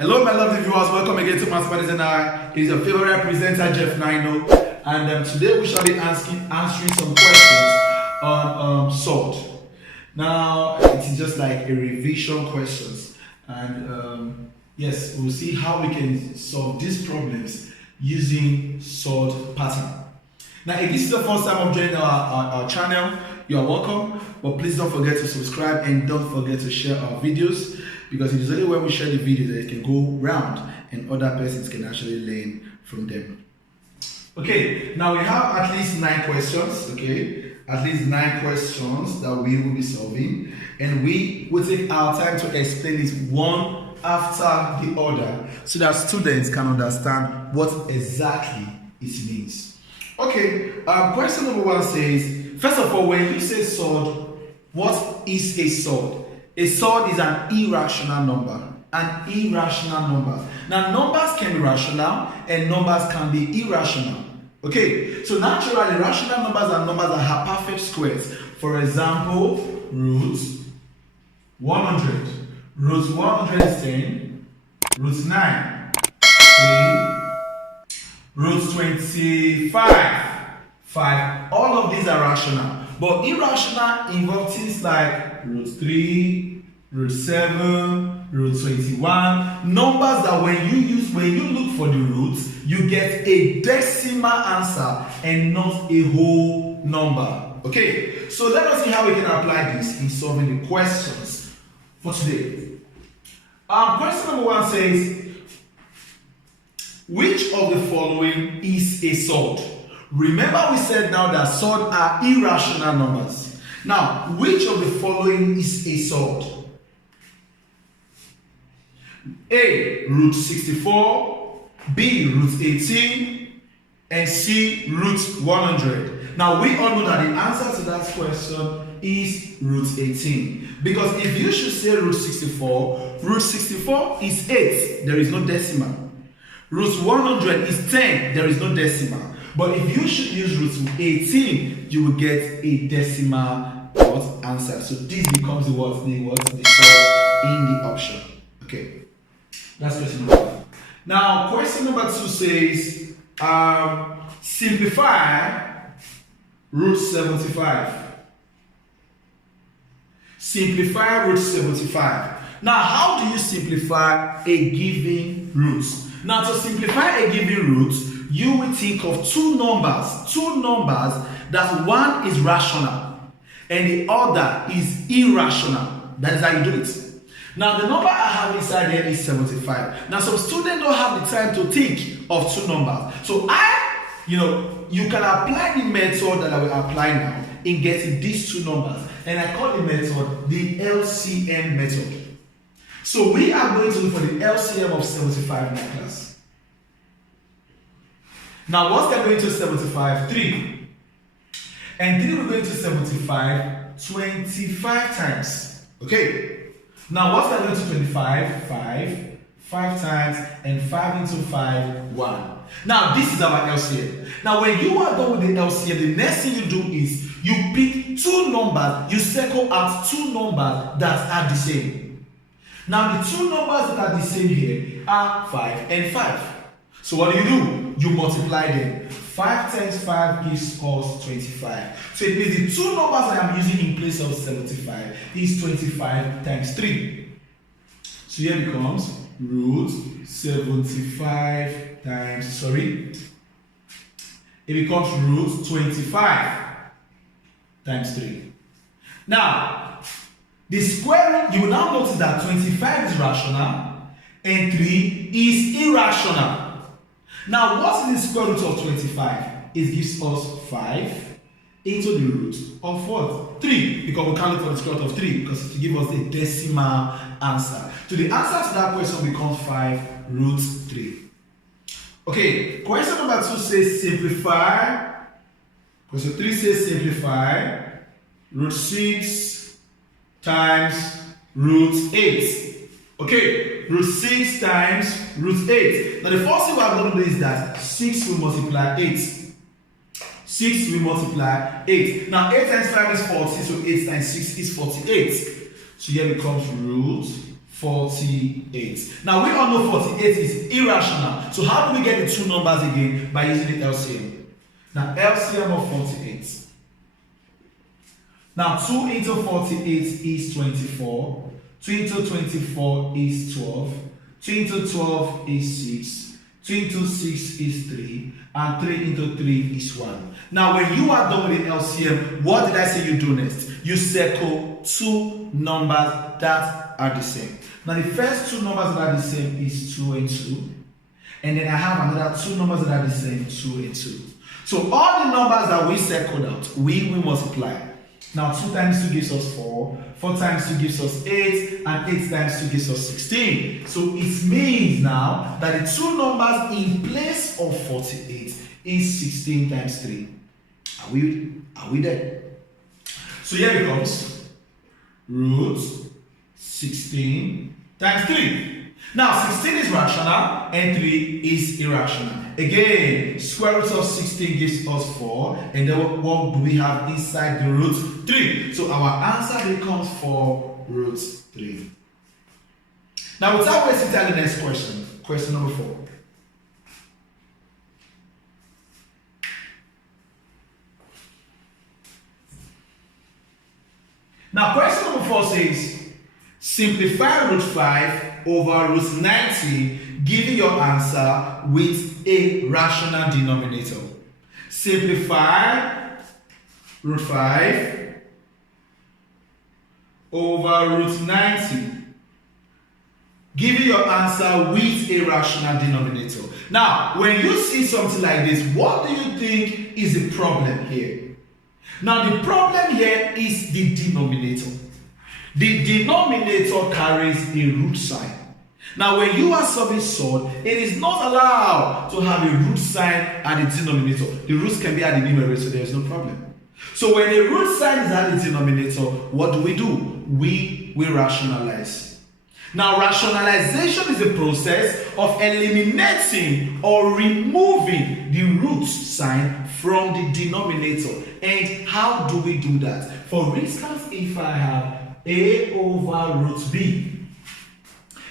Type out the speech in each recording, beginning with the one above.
Hello, my lovely viewers. Welcome again to Mathematics and I. It is your favorite presenter, Jeff Nino, and today we shall be answering some questions on sort. Now, it is just like a revision questions, and yes, we'll see how we can solve these problems using sort pattern. Now, if this is the first time of joining our channel, you are welcome. But please don't forget to subscribe and don't forget to share our videos, because it is only when we share the video that it can go round and other persons can actually learn from them. Okay, now we have at least 9 questions, okay? At least 9 questions that we will be solving, and we will take our time to explain it one after the other so that students can understand what exactly it means. Okay, question number 1 says, first of all, when you say sort, what is a sort? A sort is an irrational number. An irrational number. Now, numbers can be rational and numbers can be irrational. Okay, so naturally, rational numbers are numbers that have perfect squares. For example, root 100. Root 100 is 10. Root 9, 3. Root 25, 5. All of these are rational. But irrational involve things like root 3, root 7, root 21. Numbers that when you look for the roots, you get a decimal answer and not a whole number. Okay, so let us see how we can apply this in solving the questions for today. Question number 1 says, which of the following is a sort? Remember, we said now that sort are irrational numbers. Now, which of the following is a sort? A, root 64, B, root 18, and C, root 100. Now, we all know that the answer to that question is root 18. Because if you should say root 64 is 8, there is no decimal. Root 100 is 10, there is no decimal. But if you should use root 18, you will get a decimal answer. So this becomes the sort in the option. Okay, that's question number 1. Now, question number 2 says, simplify root 75. Simplify root 75. Now, how do you simplify a given root? Now, to simplify a given root, you will think of two numbers that one is rational and the other is irrational. That is how you do it. Now, the number I have inside here is 75. Now, some students don't have the time to think of two numbers. So you can apply the method that I will apply now in getting these two numbers. And I call the method the LCM method. So we are going to look for the LCM of 75 in our class. Now, what's that going to 75? 3. And 3 we're going to 75 25 times. Okay. Now, what's that going to 25? 5. 5 times, and 5 into 5, 1. Now, this is our LCM. Now, when you are done with the LCM, the next thing you do is you pick two numbers, you circle out two numbers that are the same. Now, the two numbers that are the same here are 5 and 5. So what do? You multiply them. 5 times 5 gives us 25. So it means the two numbers I am using in place of 75 is 25 times 3. So here becomes root 75 times, it becomes root 25 times 3. Now, the square root, you will now notice that 25 is rational and 3 is irrational. Now, what is the square root of 25? It gives us 5 into the root of what? 3. Because we can't look for the square root of 3 because it gives us the decimal answer. So the answer to that question becomes 5 root 3. Okay, question number 2 says simplify. Question 3 says simplify root 6 times root 8. Okay, root 6 times root 8. Now, the first thing we are going to do is that 6 will multiply 8. 6 will multiply 8. Now, 8 times 5 is 40, so 8 times 6 is 48. So here becomes root 48. Now we all know 48 is irrational. So how do we get the two numbers again? By using the LCM. Now LCM of 48. Now 2 into 48 is 24. 2 into 24 is 12. 2 into 12 is 6. 2 into 6 is 3. And 3 into 3 is 1. Now when you are done with the LCM, what did I say you do next? You circle two numbers that are the same. Now the first two numbers that are the same is 2 and 2. And then I have another two numbers that are the same, 2 and 2. So all the numbers that we circled out, we multiply. Now 2 times 2 gives us 4, 4 times 2 gives us 8, and 8 times 2 gives us 16. So it means now that the two numbers in place of 48 is 16 times 3. Are we there? So here it comes. Root 16 times 3. Now 16 is rational and 3 is irrational. Again, square root of 16 gives us 4, and then what do we have inside the root? 3. So our answer becomes 4 root 3. Now without wasting time, the next question. Question number 4. Now question number 4 says, simplify root 5 over root 90, giving your answer with a rational denominator. Simplify root 5 over root 90, giving your answer with a rational denominator. Now, when you see something like this, what do you think is the problem here? Now, the problem here is the denominator. The denominator carries a root sign. Now, when you are solving sort, it is not allowed to have a root sign at the denominator. The roots can be at the numerator, so there is no problem. So when a root sign is at the denominator, what do? We rationalize. Now, rationalization is a process of eliminating or removing the root sign from the denominator. And how do we do that? For instance, if I have a over root b,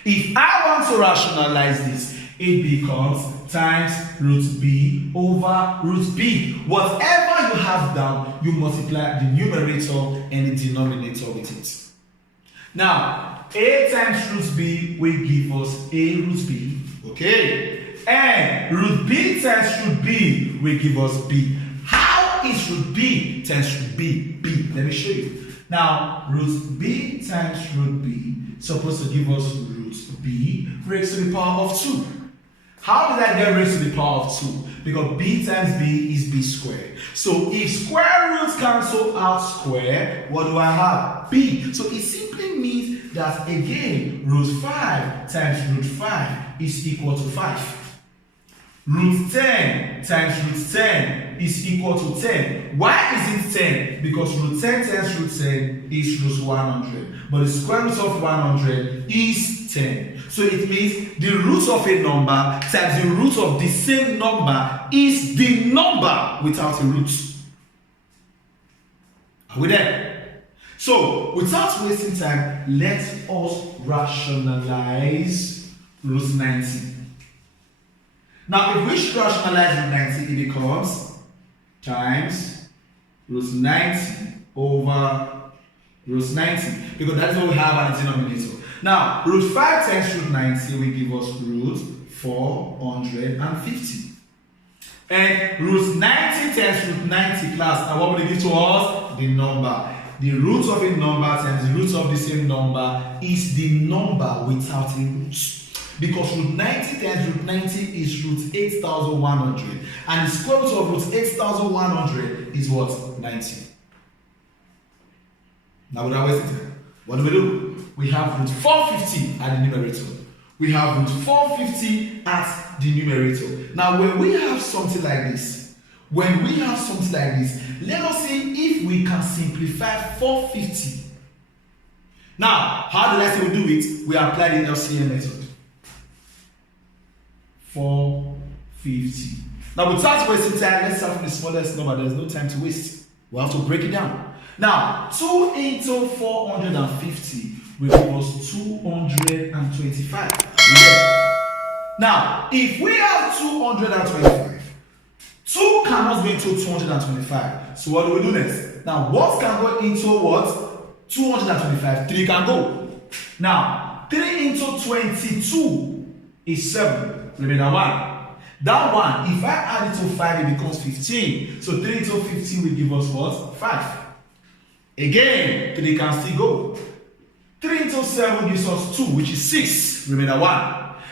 if I want to rationalize this, it becomes times root b over root b. Whatever you have down, you multiply the numerator and the denominator with it. Now, a times root b will give us a root b, okay? And root b times root b will give us b. How is root b times root b? Let me show you. Now, root b times root b is supposed to give us root b raised to the power of 2. How did I get raised to the power of 2? Because b times b is b squared. So if square roots cancel out square, what do I have? B. So it simply means that again, root 5 times root 5 is equal to 5. Root 10 times root 10 is equal to 10. Why is it 10? Because root 10 times root 10 is root 100. But the square root of 100 is 10. So it means the root of a number times the root of the same number is the number without a root. Are we there? So without wasting time, let us rationalize root 90. Now, if we should rationalize root 90, it becomes times root 90 over root 90, because that's what we have at the denominator. Now, root 5 times root 90 will give us root 450. And root 90 times root 90 class, now what will it give to us? The number. The root of a number times the root of the same number is the number without a root. Because root 90 times root 90 is root 8,100. And the square root of root 8,100 is what? 90. Now without wasting time, what do? We have root 450 at the numerator. We have root 450 at the numerator. Now when we have something like this, let us see if we can simplify 450. Now, how did I say we do it? We apply the LCM method. 450. Now without wasting time, let's start from the smallest number. There's no time to waste. We have to break it down. Now 2 into 450 will give us 225. Yeah. Now, if we have 225, 2 cannot go into 225. So what do we do next? Now, what can go into what? 225. 3 can go. Now, 3 into 22 is 7. Remember 1. That 1, if I add it to 5, it becomes 15. So 3 into 15 will give us what? 5. Again, 3 can still go. 3 into 7 gives us 2, which is 6. Remember 1.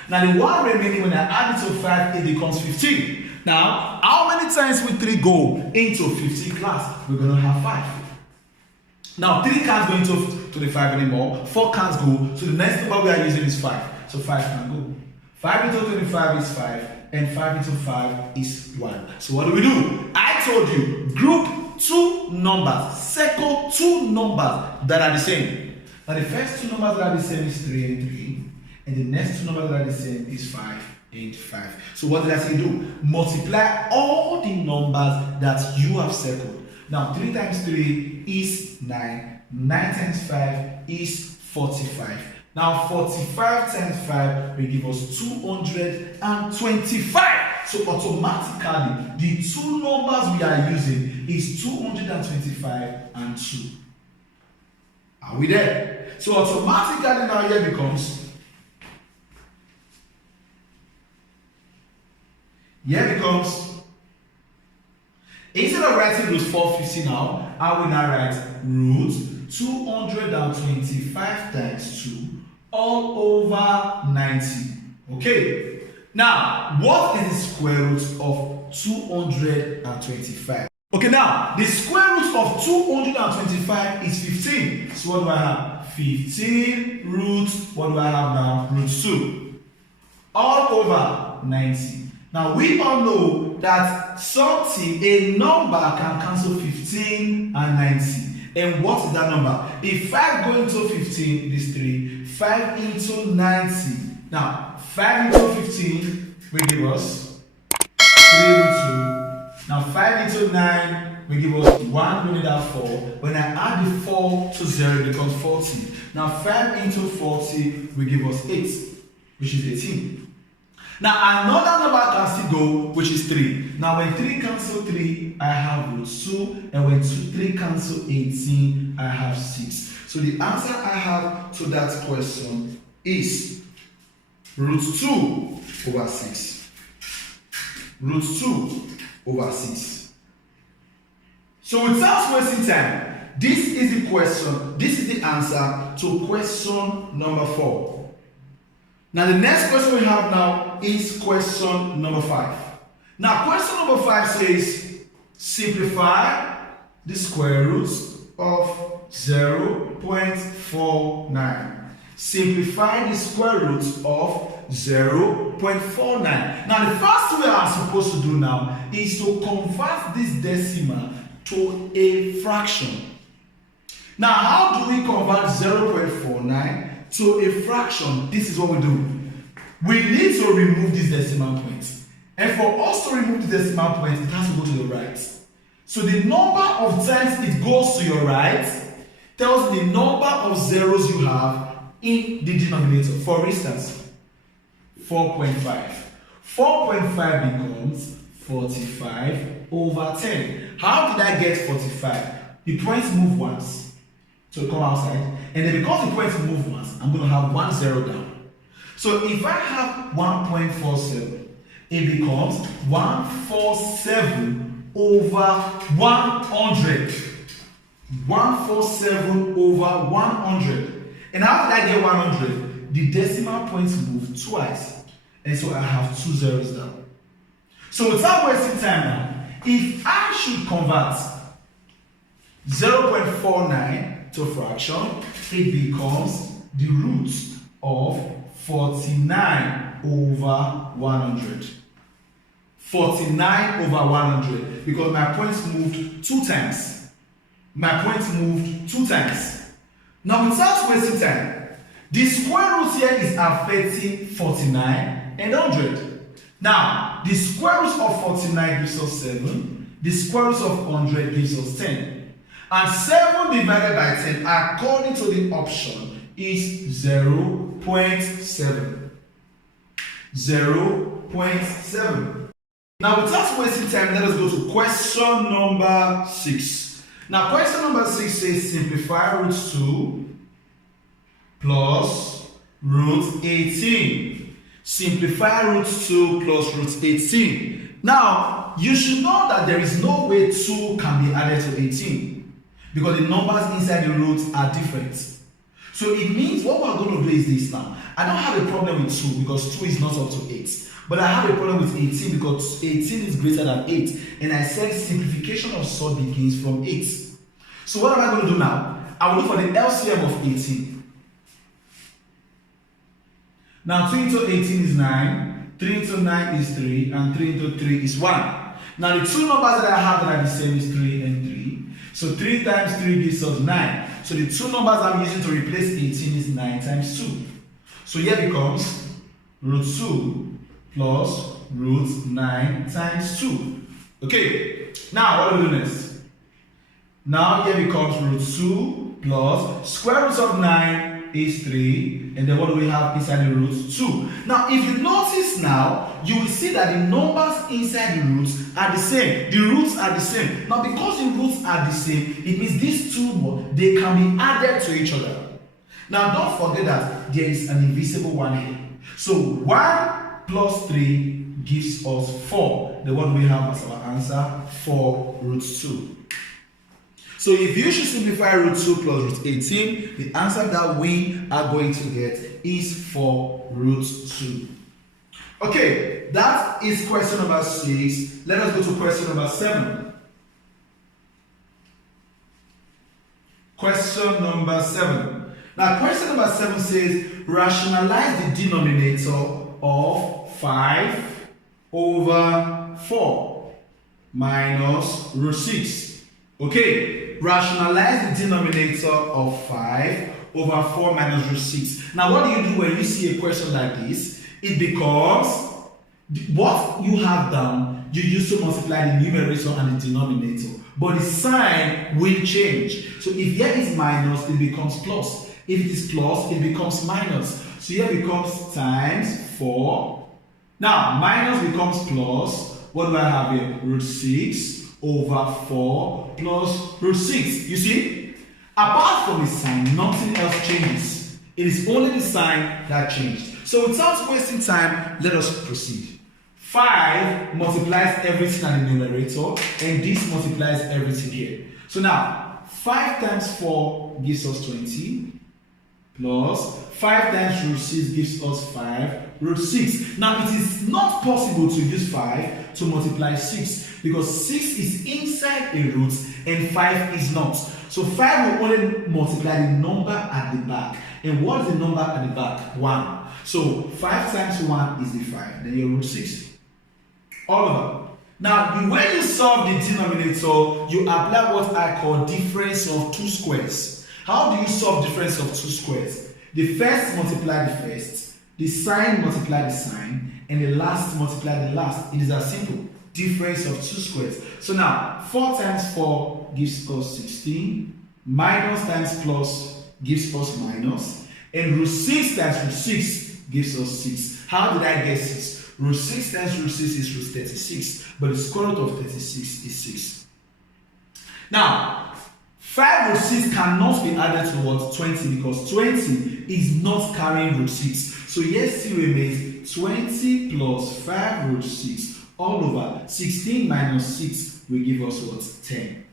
Now the 1 remaining, when I add it to 5, it becomes 15. Now, how many times will 3 go into 15 class? We're going to have 5. Now, 3 can't go into 25 anymore. 4 can't go. So the next number we are using is 5. So 5 can go. 5 into 25 is 5. And 5 into 5 is 1. So what do? I told you, group 2 numbers. Circle 2 numbers that are the same. Now the first 2 numbers that are the same is 3 and 3. And the next 2 numbers that are the same is 5 and 5. So what did I say do? Multiply all the numbers that you have circled. Now 3 times 3 is 9. 9 times 5 is 45. Now 45 times 5 will give us 225. So automatically, the 2 numbers we are using is 225 and 2. Are we there? So automatically now here becomes, instead of writing root 450 now, I will now write root 225 times 2 all over 90. Okay. Now, what is the square root of 225? Okay, now, the square root of 225 is 15. So what do I have? 15 root, what do I have now? Root 2. All over 90. Now, we all know that something, a number can cancel 15 and 90. And what is that number? If 5 go into 15, it is 3. 5 into 90. Now, 5 into 15 will give us 3 root 2. Now, 5 into 9 will give us 1 unit out 4. When I add the 4 to 0, it becomes 40. Now, 5 into 40 will give us 8, which is 18. Now, another number can still go, which is 3. Now, when 3 cancel 3, I have root 2. And when 3 cancel 18, I have 6. So the answer I have to that question is root 2 over 6. Root 2 over 6. So without wasting time, this is the question, this is the answer to question number 4. Now the next question we have now is question number 5. Now question number 5 says, simplify the square root of 0.49. Simplify the square root of 0.49. Now the first thing we are supposed to do now is to convert this decimal to a fraction. Now how do we convert 0.49 to a fraction? This is what we do. We need to remove this decimal point. And for us to remove the decimal point, it has to go to the right. So the number of times it goes to your right tells the number of zeros you have in the denominator. For instance, 4.5. 4.5 becomes 45 over 10. How did I get 45? The points move once to come outside. And then because the points move once, I'm going to have 1 0 down. So if I have 1.47, it becomes 147 over 100. 147 over 100. And how did I get 100? The decimal points move twice. And so I have 2 zeros down. So without wasting time now, if I should convert 0.49 to fraction, it becomes the root of 49 over 100. 49 over 100, because my points moved 2 times. My points moved 2 times. Now without wasting time, the square root here is affecting 49 and 100. Now, the square root of 49 gives us 7. The square root of 100 gives us 10. And 7 divided by 10, according to the option, is 0.7. 0.7. Now, without wasting time, let us go to question number 6. Now, question number 6 says simplify root 2 plus root 18. Simplify root 2 plus root 18. Now, you should know that there is no way 2 can be added to 18 because the numbers inside the roots are different. So it means what we're going to do is this now. I don't have a problem with 2 because 2 is not up to 8. But I have a problem with 18 because 18 is greater than 8. And I said simplification of sort begins from 8. So what am I going to do now? I will look for the LCM of 18. Now 2 into 18 is 9, 3 into 9 is 3, and 3 into 3 is 1. Now the two numbers that I have that are the same is 3 and 3. So 3 times 3 gives us 9. So the two numbers I'm using to replace 18 is 9 times 2. So here becomes root 2 plus root 9 times 2. Okay, now what do we do next? Now here becomes root 2 plus square root of 9 is 3, and then what do we have inside the root? 2. Now if you notice now, you will see that the numbers inside the roots are the same. The roots are the same. Now because the roots are the same, it means these two, they can be added to each other. Now don't forget that there is an invisible one here. So 1 plus 3 gives us 4. Then what do we have as our answer? 4 root 2. So if you should simplify root 2 plus root 18, the answer that we are going to get is 4 root 2. Okay, that is question number 6. Let us go to question number 7. Question number 7. Now question number 7 says rationalize the denominator of 5 over 4 minus root 6. Okay. Rationalize the denominator of 5 over 4 minus root 6. Now, what do you do when you see a question like this? It becomes what you have done, you use to multiply the numerator and the denominator. But the sign will change. So if here is minus, it becomes plus. If it is plus, it becomes minus. So here becomes times 4. Now, minus becomes plus. What do I have here? Root 6. Over 4 plus root 6. You see? Apart from the sign, nothing else changes. It is only the sign that changed. So without wasting time, let us proceed. 5 multiplies everything at the numerator, and this multiplies everything here. So now, 5 times 4 gives us 20, plus 5 times root 6 gives us 5 root 6. Now it is not possible to use 5 to multiply 6 because 6 is inside a root and 5 is not. So 5 will only multiply the number at the back. And what is the number at the back? 1. So 5 times 1 is the 5. Then your root 6. All over. Now when you solve the denominator, you apply what I call difference of two squares. How do you solve difference of two squares? The first multiply the first, the sign multiply the sign, and the last multiply the last. It is as simple. Difference of two squares. So now 4 times 4 gives us 16, minus times plus gives us minus, and root 6 times root 6 gives us 6. How did I get 6? Root 6 times root 6 is root 36, but the square root of 36 is 6. Now 5 root 6 cannot be added to what? 20 because 20 is not carrying root 6. So here still remains 20 plus 5 root 6 all over 16 minus 6 will give us what? 10.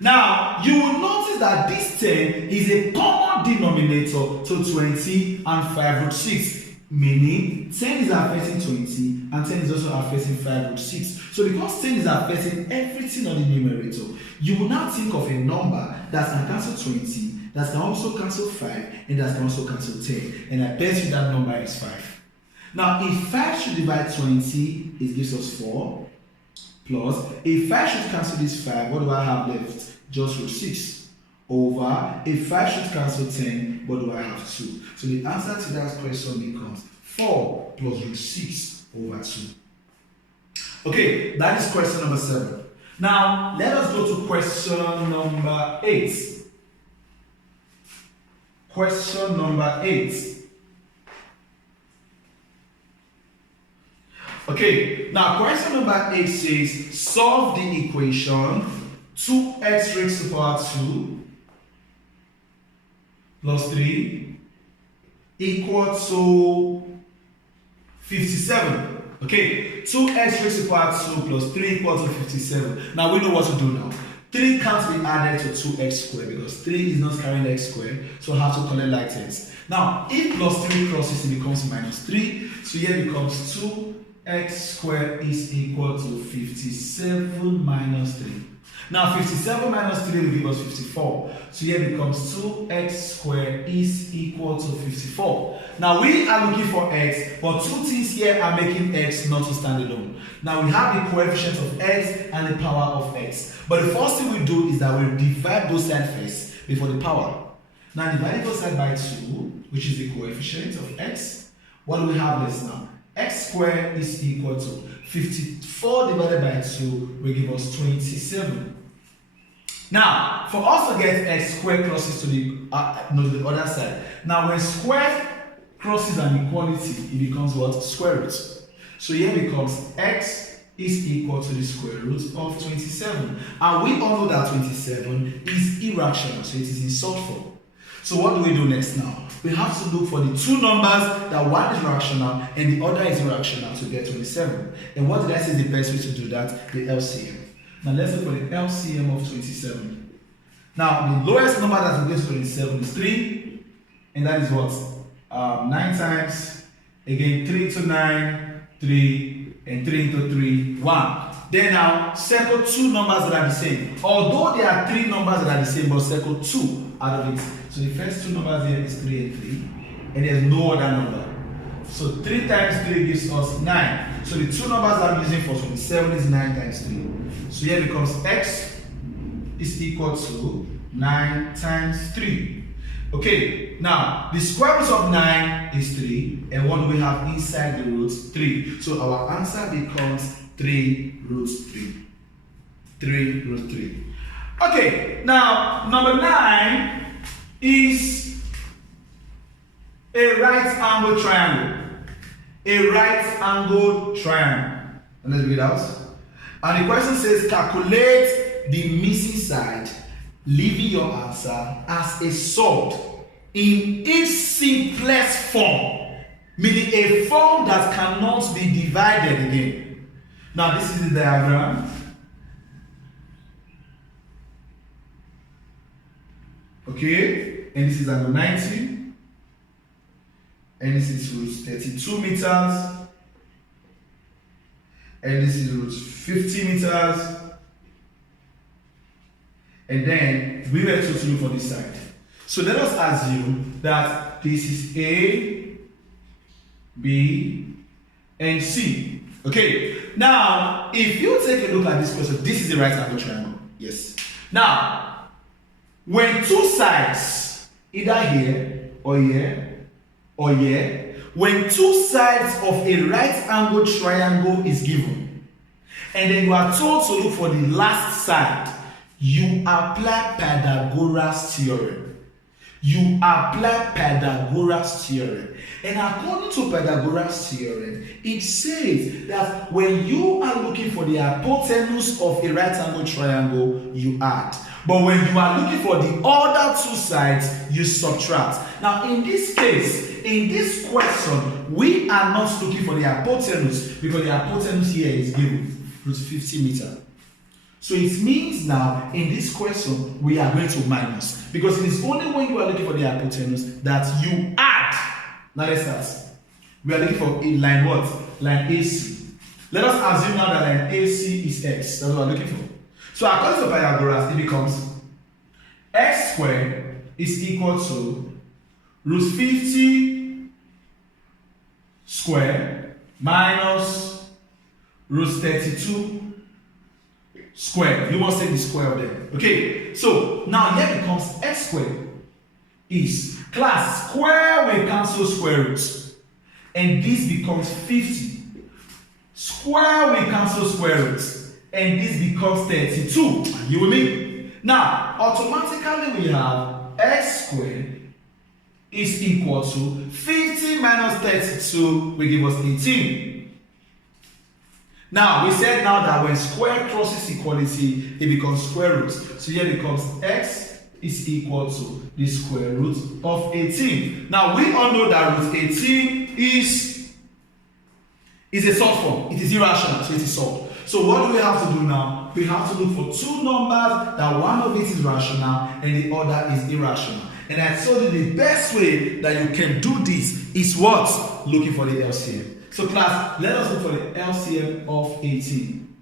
Now you will notice that this 10 is a common denominator to 20 and 5 root 6. Meaning 10 is affecting 20 and 10 is also affecting 5 root 6. So because 10 is affecting everything on the numerator, you will now think of a number that can cancel 20, that can also cancel 5, and that can also cancel 10. And I bet you that number is 5. Now if 5 should divide 20, it gives us 4. Plus, if 5 should cancel this 5, what do I have left? Just root 6. Over, if 5 should cancel 10, what do I have? 2. So the answer to that question becomes 4 plus root 6 over 2. Okay, that is question number 7. Now, let us go to question number 8. Question number 8. Okay, now question number 8 says solve the equation 2x raised to the power 2 plus 3 equal to 57. Okay, 2x raised to the power 2 plus 3 equal to 57. Now we know what to do now. 3 can't be added to 2x squared because 3 is not carrying x squared, so I have to collect like terms. Now, if plus 3 crosses, it becomes minus 3. So here becomes 2x squared is equal to 57 minus 3. Now, 57 minus 3 will give us 54. So here becomes 2x squared is equal to 54. Now, we are looking for x, but two things here are making x not to stand alone. Now, we have the coefficient of x and the power of x. But the first thing we do is that we divide both sides first before the power. Now, divide both sides by 2, which is the coefficient of x. What do we have left now? X squared is equal to 54 divided by 2 will give us 27. Now, for us to get x squared crosses to the other side. Now, when square crosses an equality, it becomes what? Square root. So here becomes x is equal to the square root of 27. And we all know that 27 is irrational, so it is in sort form. So what do we do next now? We have to look for the two numbers that one is rational and the other is irrational to get 27. And what did I say is the best way to do that? The LCM. Now let's look for the LCM of 27. Now the lowest number that will get to 27 is 3. And that is what? 9 times. Again, 3 to 9, 3. And 3 into 3, 1. Then now, circle two numbers that are the same. Although there are 3 numbers that are the same, but circle 2 out of it. So the first 2 numbers here is 3 and 3. And there's no other number. So 3 times 3 gives us 9. So the 2 numbers I'm using for 27 is 9 times 3. So here becomes x is equal to 9 times 3. Okay, now the square root of 9 is 3, and what do we have inside the root? 3. So our answer becomes 3 root 3. 3 root 3. Okay, now number 9 is a right angled triangle. A right angled triangle. And let's read it out. And the question says calculate the missing side, leaving your answer as a solved in its simplest form, meaning a form that cannot be divided again. Now this is the diagram. Okay, and this is angle 90, and this is root 32 meters, and this is root 50 meters. And then we were told to look for this side. So let us assume that this is A, B, and C. Okay. Now, if you take a look at this question, this is the right angle triangle. Yes. Now, when two sides, either here or here or here, when two sides of a right angle triangle is given, and then you are told to look for the last side, you apply Pythagoras theorem. You apply Pythagoras theorem. And according to Pythagoras theorem, it says that when you are looking for the hypotenuse of a right angle triangle, you add. But when you are looking for the other two sides, you subtract. Now, in this case, in this question, we are not looking for the hypotenuse because the hypotenuse here is given, root 50 meters. So it means now, in this question, we are going to minus. Because it is only when you are looking for the hypotenuse that you add. Now let's start. We are looking for a line what? Line AC. Let us assume now that line AC is x. That's what we are looking for. So according to Pythagoras, it becomes x squared is equal to root 50 squared minus root 32 square. You must take the square of them. Okay, so now here becomes x squared is class square will cancel square roots, and this becomes 50. Square will cancel square roots, and this becomes 32. Are you with me? Now automatically we have x squared is equal to 50 minus 32 will give us 18. Now, we said now that when square crosses equality, it becomes square root. So here becomes x is equal to the square root of 18. Now, we all know that root 18 is a solved form. It is irrational, so it is solved. So what do we have to do now? We have to look for two numbers that one of it is rational and the other is irrational. And I told you the best way that you can do this is what? Looking for the LCM. So class, let us look for the LCM of 18.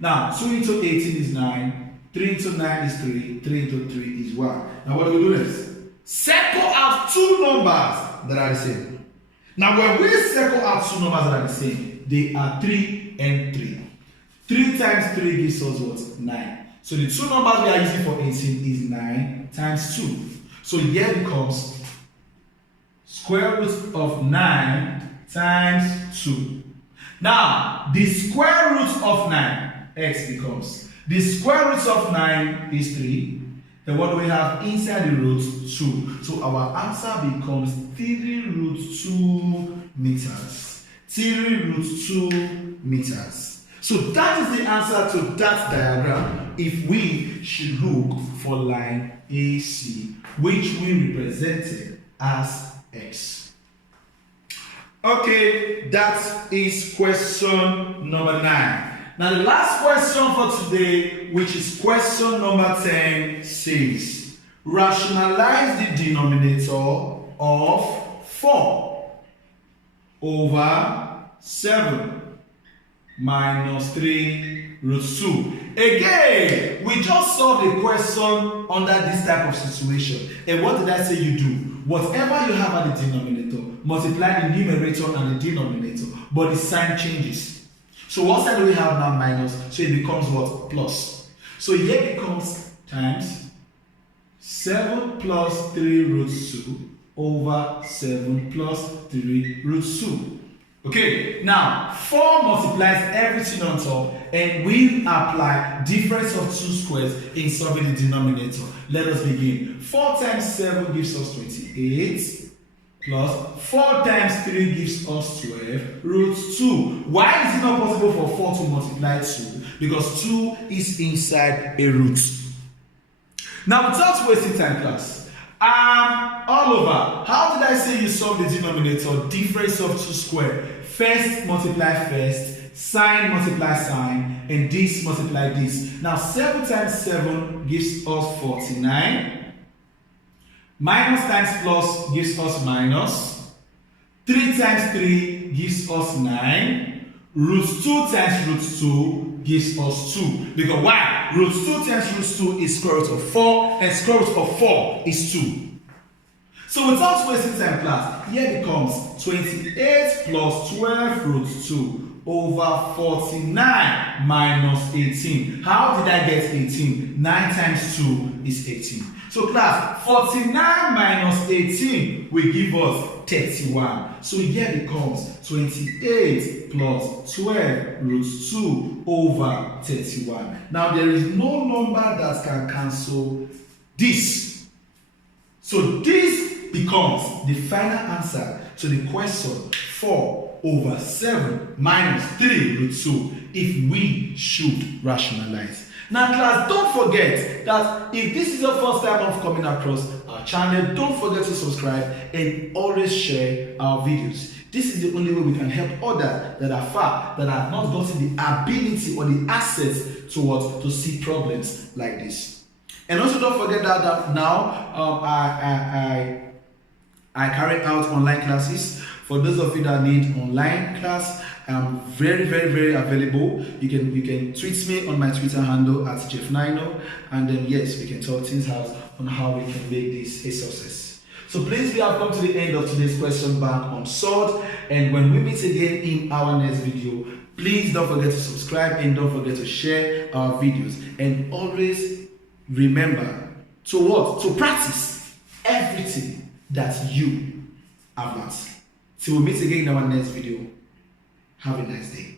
Now, 2 into 18 is 9, 3 into 9 is 3, 3 into 3 is 1. Now what do we do next? Circle out two numbers that are the same. Now when we circle out two numbers that are the same, they are 3 and 3. 3 times 3 gives us what? 9. So the two numbers we are using for 18 is 9 times 2. So here becomes square root of 9 times 2. Now, the square root of 9, x becomes, the square root of 9 is 3. Then what do we have inside the root? 2. So our answer becomes 3 root 2 meters. 3 root 2 meters. So that is the answer to that diagram if we should look for line AC, which we represented as X. Okay, that is question number 9. Now the last question for today, which is question number 10, says, rationalize the denominator of 4 over 7 minus 3 root 2. Again, we just solved a question under this type of situation. And what did I say you do? Whatever you have at the denominator, multiply the numerator and the denominator, but the sign changes. So what side do we have now? Minus, so it becomes what? Plus. So here becomes times 7 plus 3 root 2 over 7 plus 3 root 2. Okay, now 4 multiplies everything on top, and we apply difference of two squares in solving the denominator. Let us begin. 4 times 7 gives us 28, plus 4 times 3 gives us 12 root 2. Why is it not possible for 4 to multiply 2? Because 2 is inside a root. Now, without wasting time, class, all over, how did I say you solve the denominator? Difference of two square. First multiply first, sign multiply sign, and this multiply this. Now 7 times 7 gives us 49. Minus times plus gives us minus. 3 times 3 gives us 9. Root 2 times root 2 gives us 2. Because why? Root 2 times root 2 is square root of 4, and square root of 4 is 2. So without wasting time, class, here becomes 28 plus 12 root 2 over 49 minus 18. How did I get 18? 9 times 2 is 18. So class, 49 minus 18 will give us 31. So here becomes 28 plus 12 root 2 over 31. Now there is no number that can cancel this. So this becomes the final answer to the question 4 over 7 minus 3 root 2 if we should rationalize. Now class, don't forget that if this is your first time of coming across our channel, don't forget to subscribe and always share our videos. This is the only way we can help others that are far, that have not gotten the ability or the access to what? To see problems like this. And also don't forget that now I carry out online classes. For those of you that need online class, I'm very available. You can tweet me on my Twitter handle at Jeff9no, and then yes, we can talk things out on how we can make this a success. So please, we have come to the end of today's question bank on salt, and when we meet again in our next video, please don't forget to subscribe and don't forget to share our videos, and always remember to what? To practice everything that you have learned. Till we meet again in our next video. Have a nice day.